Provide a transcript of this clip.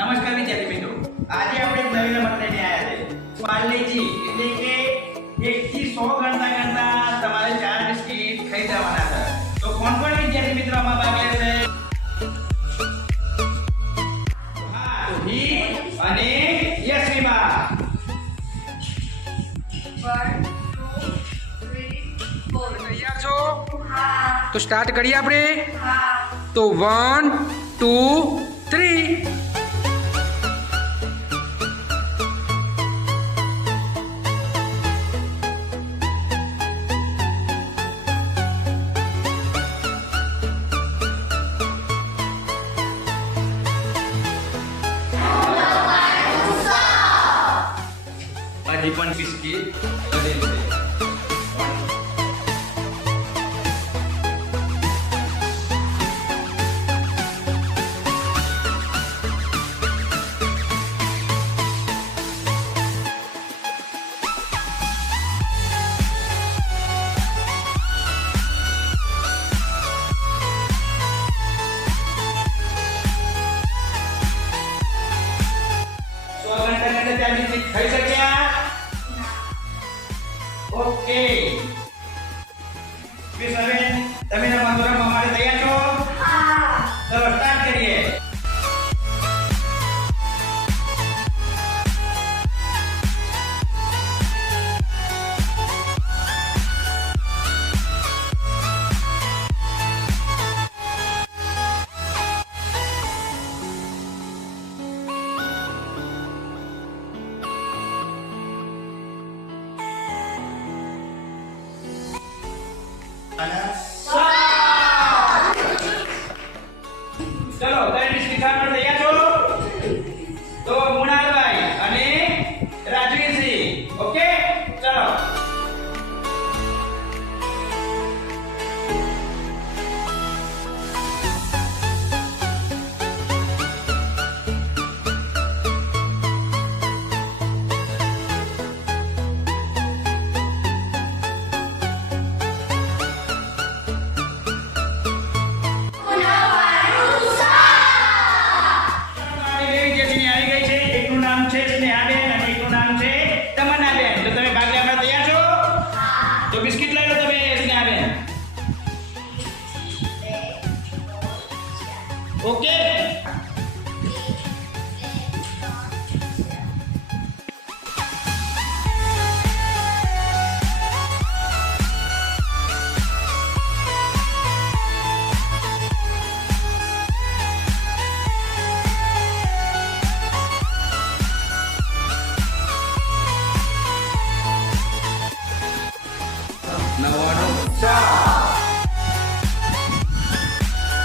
નમસ્કાર વિદ્યાર્થી મિત્રો, આજે આપણે એક નવી રમત લઈને આવ્યા છે. પાર્લેજી એટલે કે 1 થી 100 ગણતા ગણતા તમારે 4 બિસ્કિટ ખાઈ જવાના છે. તો કોણ કોણ વિદ્યાર્થી મિત્રો આમાં ભાગ લેશે? હા, હિ અને યશવીબા. 1 2 3 4 તૈયાર છો? હા તો સ્ટાર્ટ કરીએ આપણે. હા તો 1 2 3. હજી પણ બિસ્કિટ વધેલ છે. થઈ શક્યા? ઓકે. બેન, તમે રમતો રમવા માટે તૈયાર છો? હા ચલો સ્ટાર્ટ કરીએ. ચલો તમે બિસ્કિટ ખાવા માટે તૈયાર છો? તો મુનાલભાઈ અને રાજવીરસિંહ. ઓકે, ચલો. એકનું નામ છે સ્નેહાબેન અને એકનું નામ છે તમન્નાબેન. તો તમે ભાગ લેવા માટે તૈયાર છો? તો બિસ્કિટ લઈ લો તમે સ્નેહાબેન. ઓકે.